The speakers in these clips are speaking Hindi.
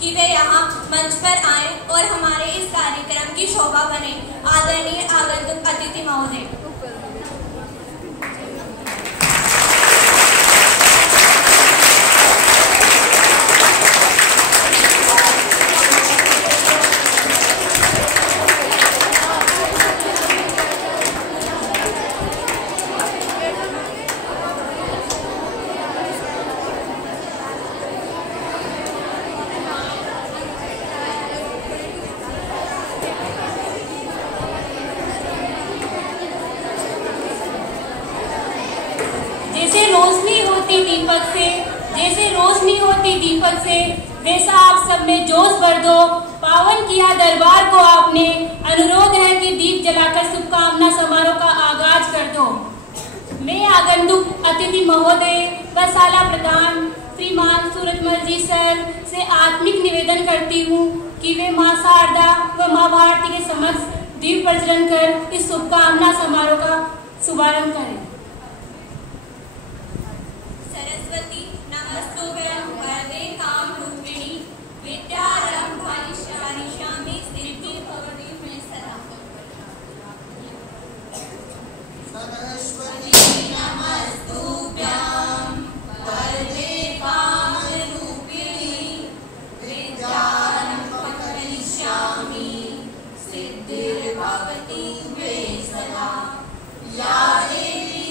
कि वे यहाँ मंच पर आए और हमारे इस कार्यक्रम की शोभा बने। आदरणीय आगंतुक अतिथि महोदय। जैसे रोशनी होती दीपक से, वैसा आप सब में जोश भर दो। पावन किया दरबार को आपने, अनुरोध है कि दीप जलाकर शुभकामना समारोह का आगाज कर दो। मैं आगंतुक अतिथि महोदय व शाला प्रधान श्रीमान सूरजमल जी सर से आत्मिक निवेदन करती हूँ कि वे मां शारदा व मां भारती के समक्ष दीप प्रज्वलन कर इस शुभकामना समारोह का शुभारंभ करें। सरस्वती नमस्तुभ्यं वरदे कामरूपिणी विद्यारंभानि शारदामि सिद्धि भवति मे सदा। सरस्वती नमस्तुभ्यं वरदे कामरूपिणी विद्यारंभानि सिद्धि भवति मे सदा। या देवी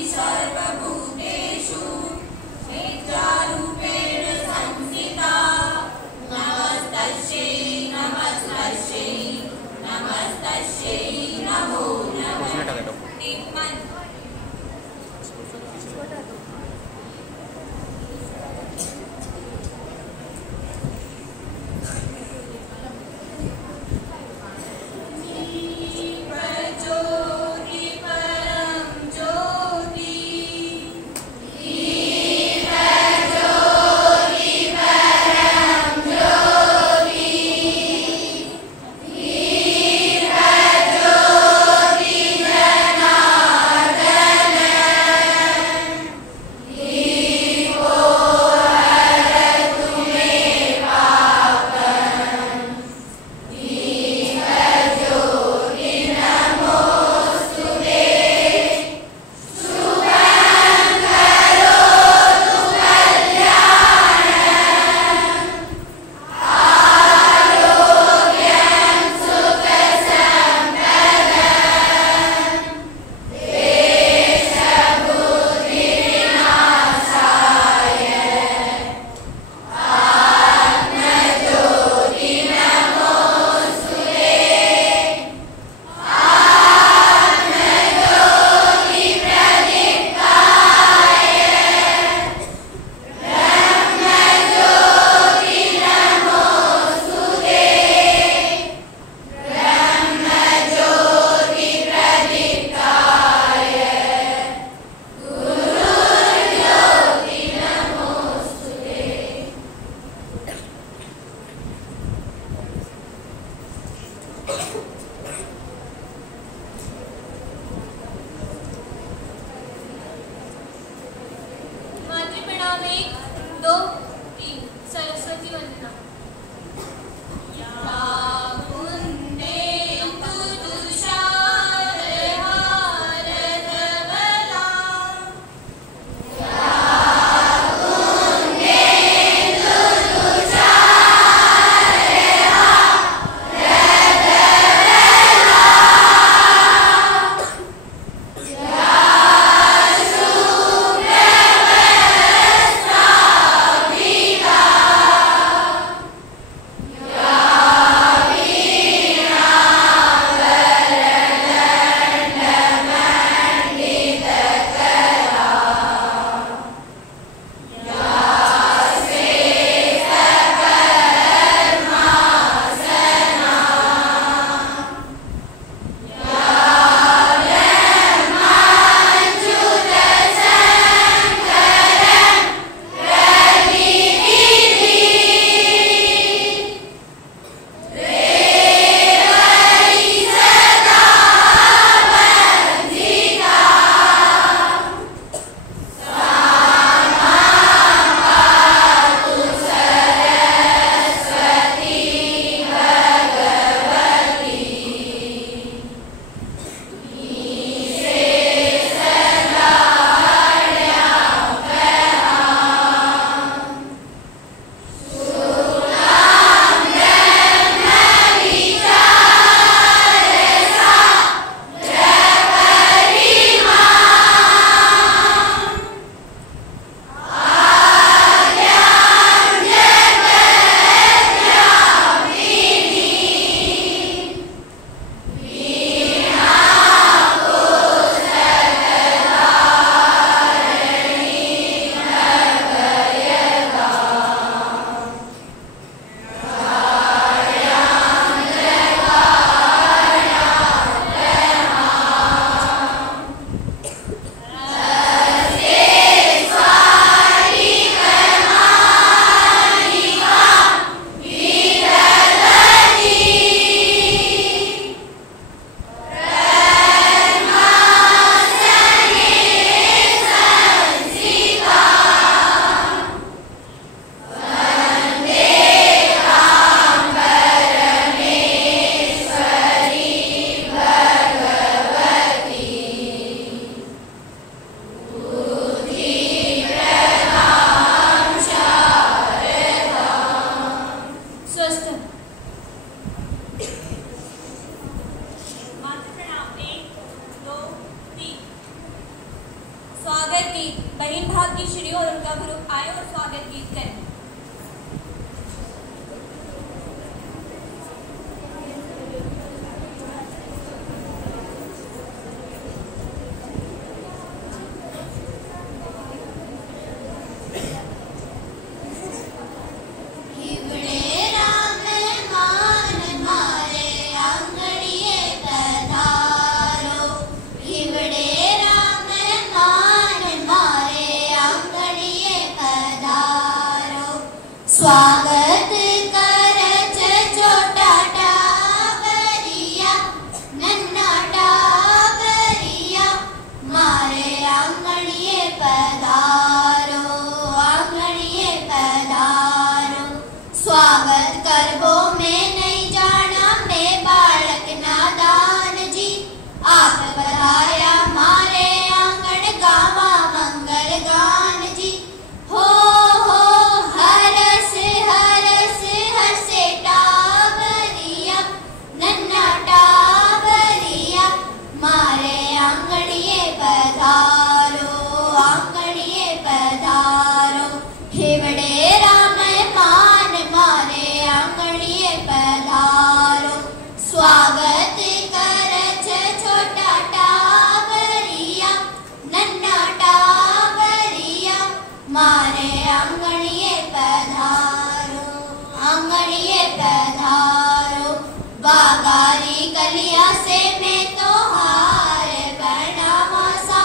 बागारी कलिया से मैं तो हार बनावा सा,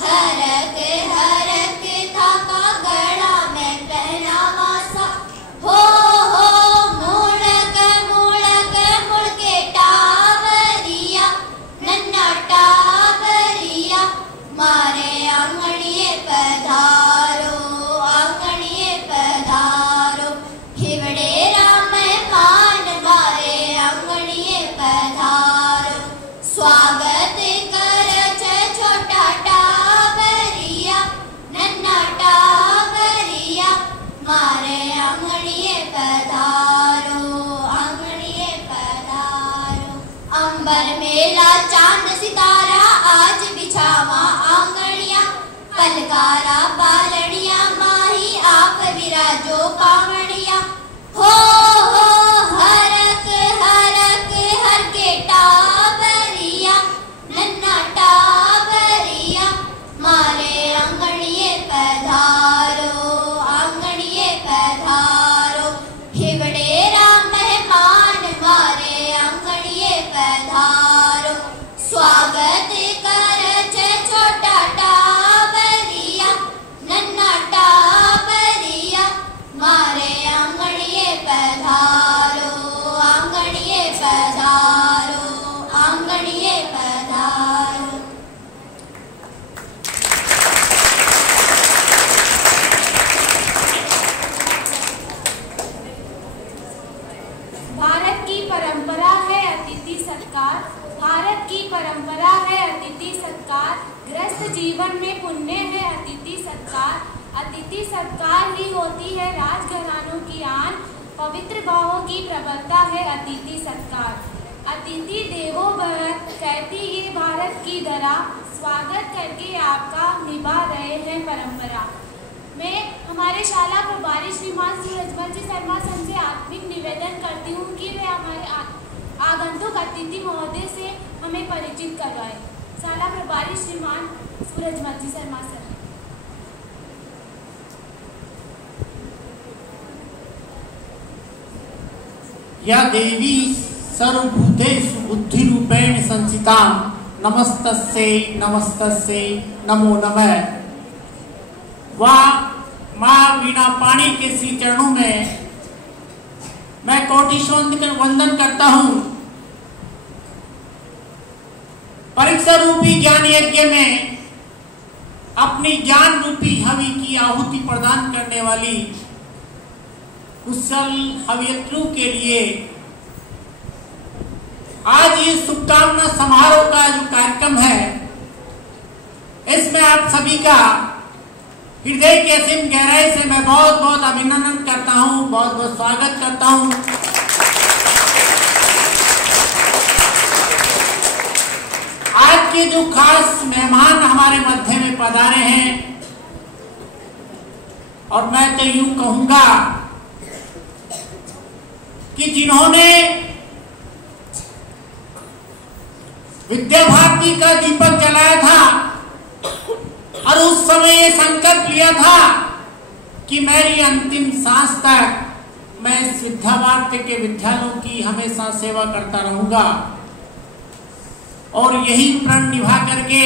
हरक हरक था का गड़ा मैं पहनावा सा। हो मुड़क मुड़क मुड़के टावरिया, नन्ना टावरिया, मारे आंगणिये पधारो, आंगणिये पधारो, हिवड़े राम मान मारे आंगणिये पधारो। स्वागत कर छोटा टावरिया, नन्ना टावरिया, मारे आंगणिये पधारो, आंगणिये पधारो। अंबर मेला चांद सितारा आज बिछावा आंगणिया, पलकारा बालड़िया माही आप विराजो पावड़िया। हो हरक हरक हर के टावरिया, नन्ना टावरिया, मारे आंगणिये पधारो, आंगणिये पधारो, हिवड़े राम मेहमान मारे आंगणिये पधारो। स्वागत कर छोटा टावरिया, नन्ना टावरिया, मारे आंगणिये पधारो, आंगणिये पधारो, आंगणिये पधारो। भारत की परंपरा है अतिथि सत्कार, भारत की परंपरा है अतिथि सत्कार, गृहस्थ जीवन में पुण्य है अतिथि सत्कार। अतिथि सत्कार ही होती है राजघरानों की आन, पवित्र भावों की प्रबलता है अतिथि सत्कार। अतिथि देवो भव कहती ये भारत की धरा, स्वागत करके आपका निभा रहे हैं परंपरा। मैं हमारे शाला प्रभारी श्रीमान सूरजमल जी शर्मा सर से आत्मिक निवेदन करती हूँ कि वे हमारे आगंतुक अतिथि महोदय से हमें परिचित करवाए। शाला प्रभारी श्रीमान सूरजमल जी शर्मा सर। या देवी सर्वभूतेषु बुद्धिरूपेण संस्थिता, नमस्तस्यै नमस्तस्यै नमो नमः। वह माँ वीणा पाणी के श्री चरणों में मैं कोटि वंदन करता हूँ। परीक्षा रूपी ज्ञान यज्ञ में अपनी ज्ञान रूपी हवि की आहुति प्रदान करने वाली कुशल हवियत्रियों के लिए आज ये शुभकामना समारोह का जो कार्यक्रम है, इसमें आप सभी का हृदय के असीम गहराई से मैं बहुत बहुत अभिनंदन करता हूँ, बहुत बहुत स्वागत करता हूँ। आज के जो खास मेहमान हमारे मध्य में पधारे हैं, और मैं तो यूं कहूंगा कि जिन्होंने विद्या भारती का दीपक जलाया था और उस समय ये संकल्प लिया था कि मेरी अंतिम सांस तक मैं इस विद्या भारती के विद्यालयों की हमेशा सेवा करता रहूंगा, और यही प्रण निभा करके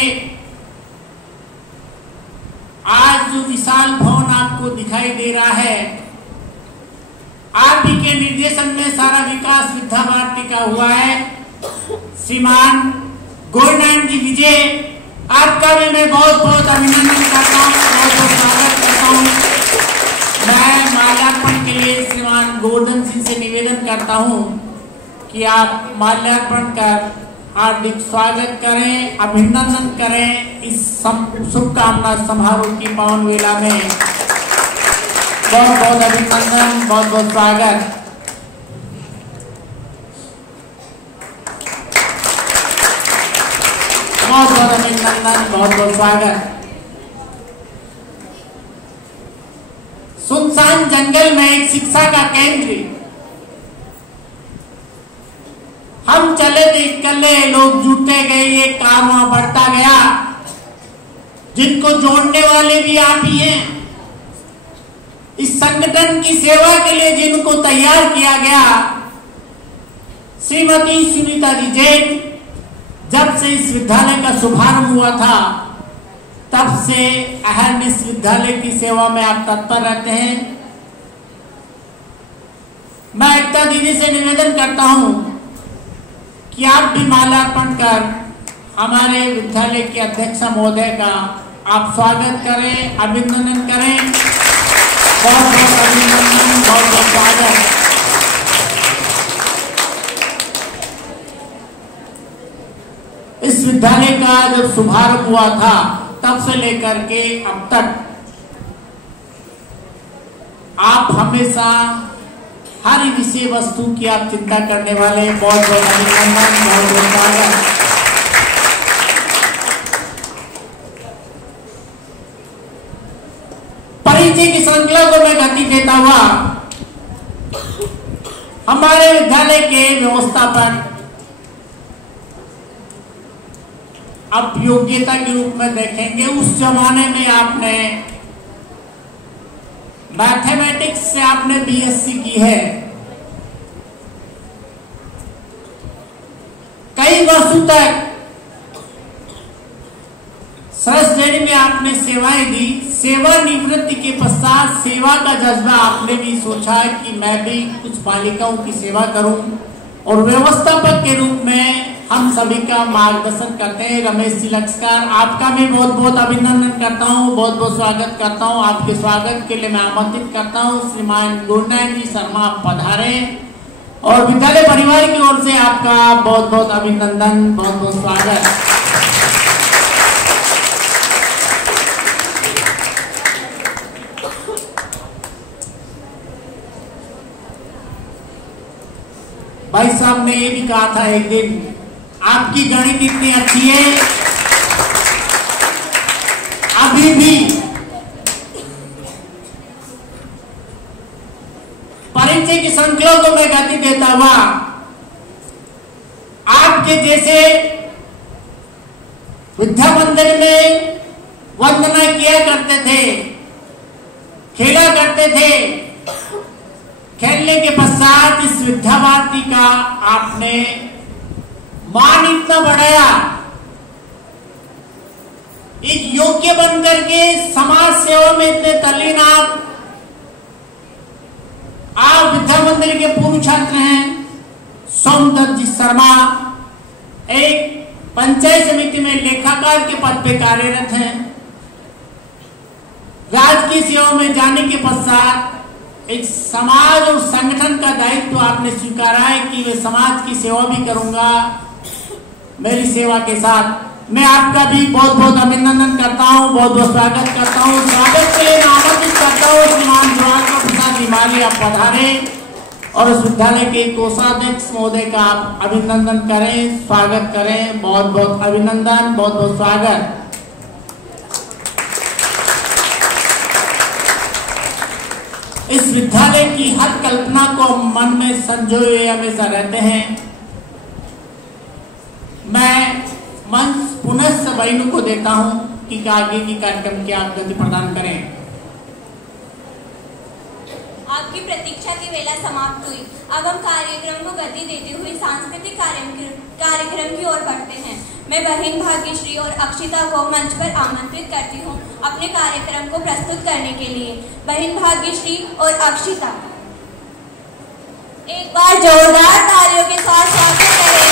आज जो विशाल भवन आपको दिखाई दे रहा है, आप ही के निर्देशन में सारा विकास विद्या भारती का हुआ है। श्रीमान गोरनारायण जी विजय, आपका भी मैं बहुत बहुत अभिनंदन करता हूँ, बहुत बहुत स्वागत करता हूँ। मैं माल्यार्पण के लिए श्रीमान गोवर्धन सिंह से निवेदन करता हूँ कि आप माल्यार्पण कर हार्दिक स्वागत करें, अभिनंदन करें इस शुभकामना समारोह की पावन वेला में। बहुत बहुत अभिनंदन, बहुत बहुत स्वागत। बहुत बहुत अभिनंदन, बहुत बहुत स्वागत। सुनसान जंगल में एक शिक्षा का केंद्र, हम चले थे इकल्ले, लोग जुटते गए, ये काम वहां बढ़ता गया। जिनको जोड़ने वाले भी आप ही हैं। इस संगठन की सेवा के लिए जिनको तैयार किया गया, श्रीमती सुनीता जी जैन, जब से इस विद्यालय का शुभारंभ हुआ था तब से अहम इस विद्यालय की सेवा में आप तत्पर रहते हैं। मैं एकता दीदी से निवेदन करता हूं कि आप भी माल्यार्पण कर हमारे विद्यालय के अध्यक्ष महोदय का आप स्वागत करें, अभिनंदन करें। बहुत बहुत अभिनंदन, बहुत बहुत स्वागत। इस विद्यालय का जब शुभारंभ हुआ था तब से लेकर के अब तक आप हमेशा हर विषय वस्तु की आप चिंता करने वाले, बहुत बहुत अभिनंदन, बहुत बहुत स्वागत। परिचय की श्रृंखला को मैं गति देता हुआ हमारे विद्यालय के व्यवस्थापक अब योग्यता के रूप में देखेंगे। उस जमाने में आपने मैथमेटिक्स से आपने बीएससी की है, कई वर्षों तक सरस डेयरी में आपने सेवाएं दी। सेवा निवृत्ति के पश्चात सेवा का जज्बा आपने भी सोचा कि मैं भी कुछ बालिकाओं की सेवा करूं और व्यवस्थापक के रूप में हम सभी का मार्गदर्शन करते हैं। रमेश जी लक्ष्कर, आपका भी बहुत बहुत अभिनंदन करता हूं, बहुत बहुत स्वागत करता हूं। आपके स्वागत के लिए मैं आमंत्रित करता हूं श्रीमान गुरुनारायण जी शर्मा, पधारे और विद्यालय परिवार की ओर से आपका बहुत बहुत अभिनंदन, बहुत बहुत स्वागत। भाई साहब ने ये भी कहा था एक दिन, आपकी गणित इतनी अच्छी है, अभी भी परिचय की श्रृंखला को मैं गति देता हुआ आपके जैसे विद्या मंदिर में वंदना किया करते थे, खेला करते थे। खेलने के पश्चात इस विद्या भारती का आपने मान इतना बढ़ाया, एक योग्य बनकर के समाज सेवा में इतने तल्लीन आप विद्या मंदिर के पूर्व छात्र हैं। सोमदत्त जी शर्मा एक पंचायत समिति में लेखाकार के पद पे कार्यरत हैं। राजकीय सेवा में जाने के पश्चात एक समाज और संगठन का दायित्व आपने स्वीकारा है कि मैं समाज की सेवा भी करूंगा मेरी सेवा के साथ। मैं आपका भी बहुत बहुत अभिनंदन करता हूं, बहुत बहुत स्वागत करता हूं। स्वागत के लिए मैं आमंत्रित करता हूं श्रीमान जवाहर प्रसाद हिमालय, आप पधारे और उस विद्यालय के कोषाध्यक्ष महोदय का आप अभिनंदन करें, स्वागत करें। बहुत बहुत अभिनंदन, बहुत बहुत स्वागत। इस विद्यालय की हर कल्पना को मन में संजोए हमेशा रहते हैं। मैं मंच पुनः बहनों को देता हूं कि आगे की कार्यक्रम की आप गति प्रदान करें। आपकी प्रतीक्षा की वेला समाप्त हुई। अब हम कार्यक्रम को गति देते हुए सांस्कृतिक कार्यक्रम की ओर बढ़ते हैं। मैं बहन भाग्यश्री और अक्षिता को मंच पर आमंत्रित करती हूँ अपने कार्यक्रम को प्रस्तुत करने के लिए। बहन भाग्यश्री और अक्षिता, एक बार जोरदार तालियों के साथ स्वागत करें।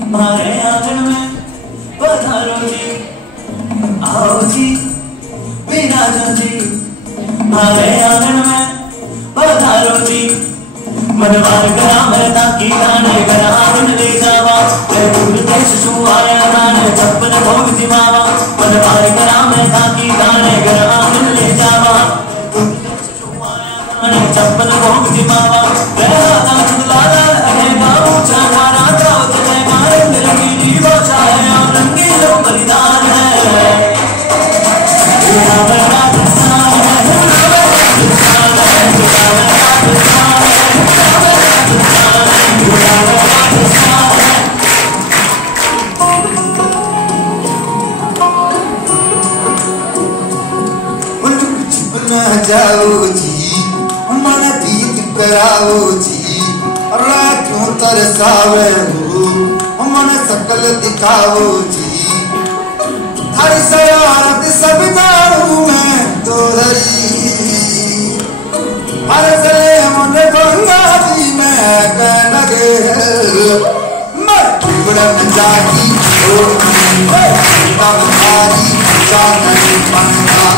हमारे आंगन में पधारो जी, आओ जी विराजो जी, हमारे आंगन में पधारो जी। मनवार करा मैं ताकि गाने करा आंगन ले जावा, दूर देश छू आया गाने छप्पन भोग जिमावा। मनवार करा मैं ताकि गाने करा आंगन ले जावा, दूर देश छू आया गाने छप्पन भोग जिमावा। लाला है गाँव चारा राजा जय मारे जाओ जी मन प्रीत कराओ जी क्यों तरसावे हो मन सकल दिखाओ जी हर शरारत सब जानू मैं तो हरी हर सले मन गंगा जी मैं कह लगे मैं उड़न जागी हो तब भारी जाने मन में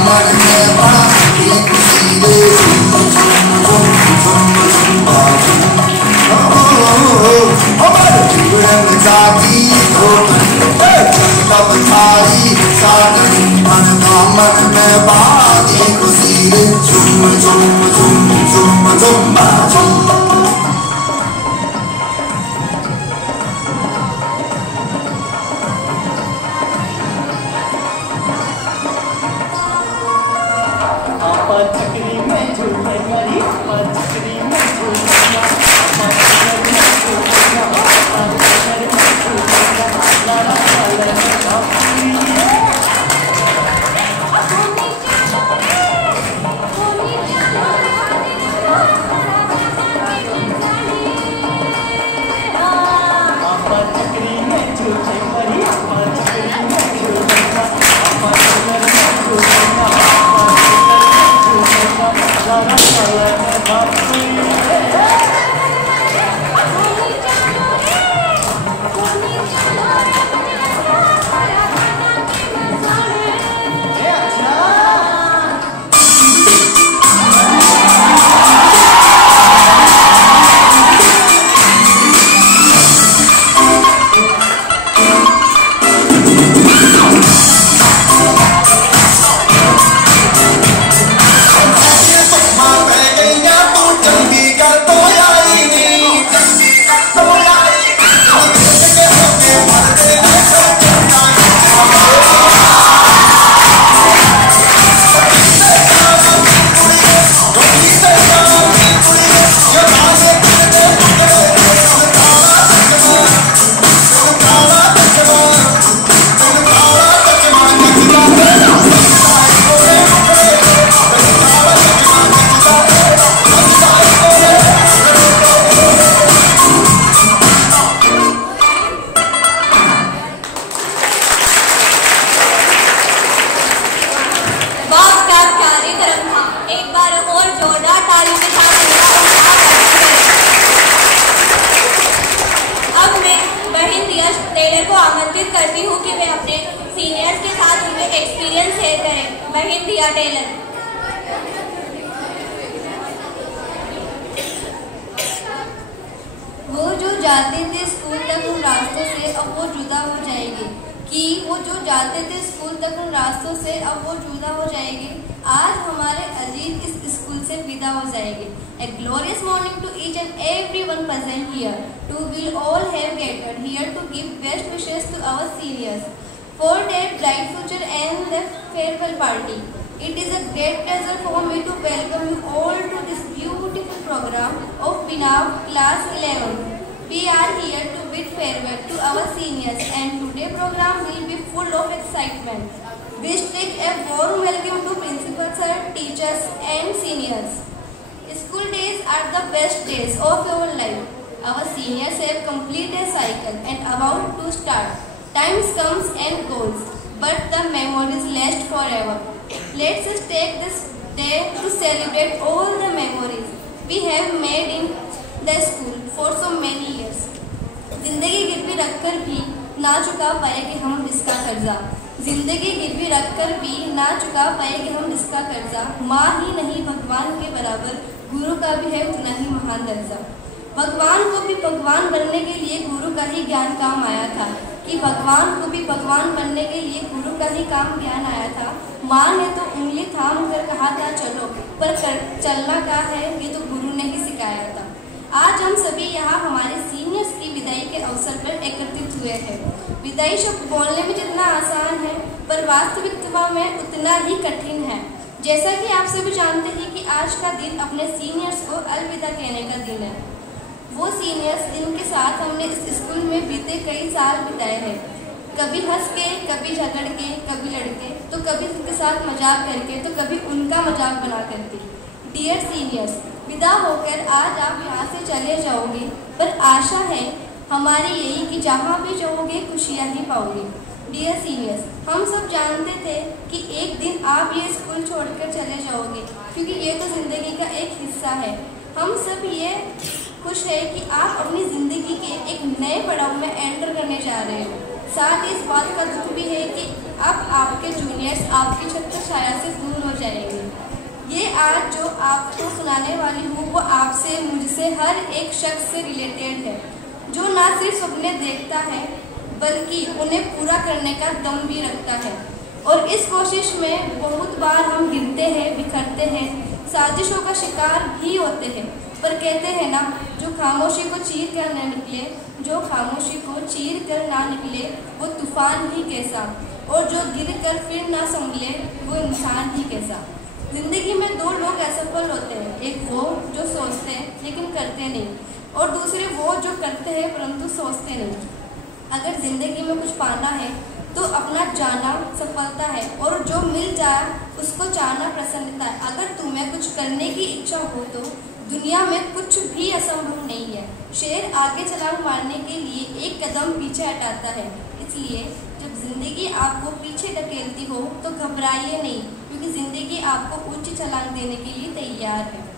बड़ा मन में बागी खुशी झुम झुम झुम झुम झुम झुम करती हूँ कि वे अपने सीनियर्स के साथ उनके एक्सपीरियंस शेयर करें। बहन दिया टेलर। वो जो जाते थे स्कूल तक उन रास्तों से अब वो जुदा हो जाएंगे। कि वो जो जाते थे स्कूल तक उन रास्तों से अब वो जुदा हो जाएंगे। आज हमारे अजीज इस स्कूल से विदा हो जाएंगे। A glorious morning to each and everyone present here. We all have gathered here to give best wishes to our seniors for their bright future and the farewell party. It is a great pleasure for me to welcome you all to this beautiful program of Binav Class 11. We are here to bid farewell to our seniors, and today's program will be full of excitement. Wish take a warm welcome to principal sir, teachers and seniors. School days are the best days of your life. Our seniors have completed a cycle and about to start. Time comes and goes, but the memories last forever. Let's us take this day to celebrate all the memories we have made in the school for so many years. जिंदगी गिरवी रखकर भी ना चुका पाएंगे हम इसका कर्जा। जिंदगी गिरवी रखकर भी ना चुका पाएंगे हम इसका कर्जा। माँ ही नहीं भगवान के बराबर, गुरु का भी है उतना ही महान दर्जा। भगवान को भी भगवान बनने के लिए गुरु का ही ज्ञान काम आया था। कि भगवान को भी भगवान बनने के लिए गुरु का ही काम ज्ञान आया था। माँ ने तो उंगली थाम कर कहा था चलो, पर चलना क्या है ये तो गुरु ने ही सिखाया था। आज हम सभी यहाँ हमारे सीनियर्स की विदाई के अवसर पर एकत्रित हुए हैं। विदाई शब्द बोलने में जितना आसान है, पर वास्तविकता में उतना ही कठिन है। जैसा कि आप सभी जानते हैं कि आज का दिन अपने सीनियर्स को अलविदा कहने का दिन है। वो सीनियर्स जिनके साथ हमने इस स्कूल में बीते कई साल बिताए हैं, कभी हंस के, कभी झगड़ के, कभी लड़के, तो कभी उनके साथ मजाक करके, तो कभी उनका मजाक बना करके। डियर सीनियर्स, विदा होकर आज आप यहाँ से चले जाओगे, पर आशा है हमारी यही कि जहाँ भी जाओगे खुशियाँ ही पाओगे। डियर सीनियर्स, हम सब जानते थे कि एक दिन आप ये स्कूल छोड़कर चले जाओगे, क्योंकि ये तो ज़िंदगी का एक हिस्सा है। हम सब ये खुश है कि आप अपनी ज़िंदगी के एक नए पड़ाव में एंटर करने जा रहे हो। साथ ही इस बात का दुख भी है कि अब आपके जूनियर्स आपकी छत्र छाया से दूर हो जाएंगे। ये आज जो आपको सुनाने वाली हूँ वो आपसे, मुझसे, हर एक शख्स से रिलेटेड है, जो ना सिर्फ सपने देखता है बल्कि उन्हें पूरा करने का दम भी रखता है। और इस कोशिश में बहुत बार हम गिरते हैं, बिखरते हैं, साजिशों का शिकार भी होते हैं, पर कहते हैं ना, जो खामोशी को चीर कर न निकले, जो खामोशी को चीर कर ना निकले वो तूफान ही कैसा, और जो गिर कर फिर ना संभले वो इंसान ही कैसा। जिंदगी में दो लोग असफल होते हैं, एक वो जो सोचते हैं लेकिन करते नहीं, और दूसरे वो जो करते हैं परंतु सोचते नहीं। अगर जिंदगी में कुछ पाना है तो अपना जाना सफलता है, और जो मिल जाए उसको चाहना प्रसन्नता है। अगर तुम्हें कुछ करने की इच्छा हो तो दुनिया में कुछ भी असंभव नहीं है। शेर आगे छलांग मारने के लिए एक कदम पीछे हटाता है, इसलिए जब जिंदगी आपको पीछे ढकेलती हो तो घबराइए नहीं, क्योंकि जिंदगी आपको ऊंची छलांग देने के लिए तैयार है।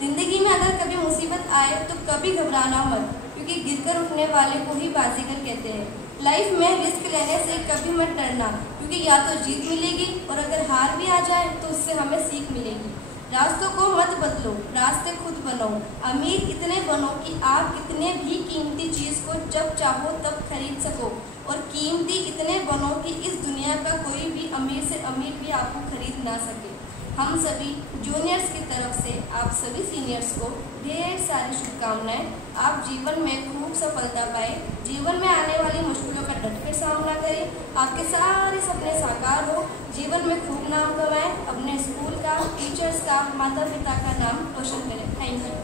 जिंदगी में अगर कभी मुसीबत आए तो कभी घबराना मत, क्योंकि गिरकर उठने वाले को ही बाजीगर कहते हैं। लाइफ में रिस्क लेने से कभी मत डरना, क्योंकि या तो जीत मिलेगी और अगर हार भी आ जाए तो उससे हमें सीख मिलेगी। रास्तों को मत बदलो, रास्ते खुद बनाओ। अमीर इतने बनो कि आप कितने भी कीमती चीज़ को जब चाहो तब खरीद सको, और कीमती इतने बनो कि इस दुनिया का कोई भी अमीर से अमीर भी आपको खरीद ना सके। हम सभी जूनियर्स की तरफ से आप सभी सीनियर्स को ढेर सारी शुभकामनाएं। आप जीवन में खूब सफलता पाए, जीवन में आने वाली मुश्किलों का डटकर सामना करें, आपके सारे सपने साकार हो, जीवन में खूब नाम कमाएं, अपने स्कूल का, टीचर्स का, माता पिता का नाम रोशन करें। Thank you.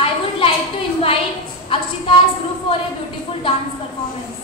I would like to invite Akshita's group for a beautiful dance performance.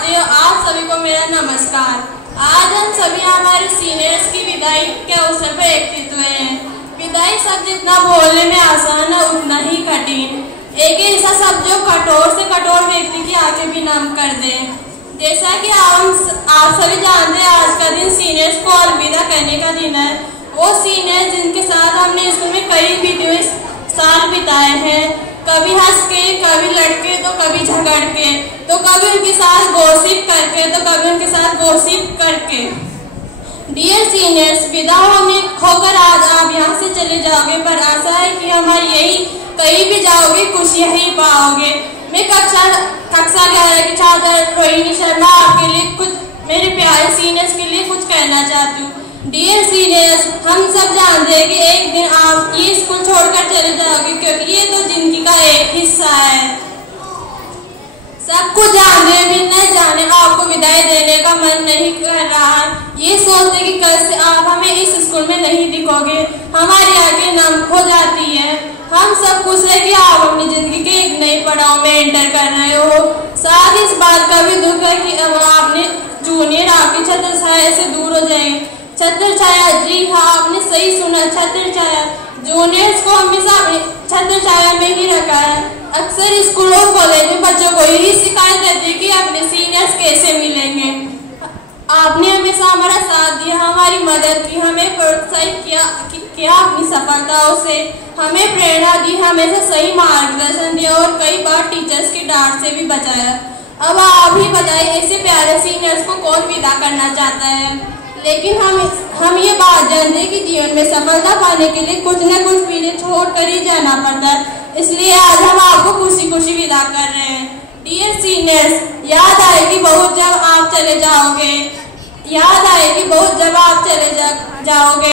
साथियों, आप सभी को मेरा नमस्कार। आज हम सभी हमारे सीनियर्स की विदाई के अवसर पर एकत्रित हुए हैं। विदाई शब्द जितना बोलने में आसान है उतना ही कठिन। एक ऐसा शब्द जो कठोर से कठोर व्यक्ति की आंखें भी नम कर दे। जैसा कि आप सभी जानते हैं, आज का दिन सीनियर्स को अलविदा कहने का दिन है। वो सीनियर्स जिनके साथ हमने स्कूल में कई बीते हुए साल बिताए हैं, कभी हंस के, कभी लड़के, तो कभी झगड़ के, तो कभी उनके साथ गॉसिप करके, तो कभी उनके साथ गॉसिप करके। डियर सीनियर्स, विदा होकर आज आप यहाँ से चले जाओगे, पर आशा है कि हमारी यही कहीं भी जाओगे खुशियाँ ही पाओगे। मैं कक्षा 11 की छात्र रोहिणी शर्मा आपके लिए कुछ, मेरे प्यारे सीनियर्स के लिए कुछ कहना चाहती हूँ। डियर सीनियर्स, हम सब जानते हैं कि एक दिन आप ये स्कूल छोड़कर चले जाओगे, क्योंकि ये तो जिंदगी का एक हिस्सा है। सब कुछ जानते हैं, भी न जाने आपको विदाई देने का मन नहीं कर रहा। ये सोचते कि कल से आप हमें इस स्कूल में नहीं दिखोगे, हमारी आंखें नम हो जाती है। हम सब खुश है कि आप अपनी जिंदगी के एक नए पड़ाव में एंटर कर रहे हो। साथ ही इस बात का भी दुख है कि अब आपने जूनियर आपकी छत्र छाया से दूर हो जाएंगे। छत्र छाया, जी हाँ, आपने सही सुना, छत्र छाया। जूनियर्स को हमेशा छत्र छाया में ही रखा है। अक्सर स्कूल और कॉलेज में बच्चों को यही शिकायत रहती है कि अपने सीनियर्स कैसे मिलेंगे। आपने हमेशा हमारा साथ दिया, हमारी मदद की, हमें प्रोत्साहित किया अपनी सफलताओं से, हमें प्रेरणा दी, हमेशा सही मार्गदर्शन दिया और कई बार टीचर्स की डांट से भी बचाया। अब आप ही बताइए, ऐसे प्यारे सीनियर्स को कौन विदा करना चाहता है? लेकिन हम ये बात जानते हैं कि जीवन में सफलता पाने के लिए कुछ न कुछ पीछे छोड़ कर ही जाना पड़ता है। इसलिए आज हम आपको खुशी खुशी विदा कर रहे हैं। डियर सीनियर्स, याद आएगी बहुत जब आप चले जाओगे, याद आएगी बहुत जब आप चले जाओगे।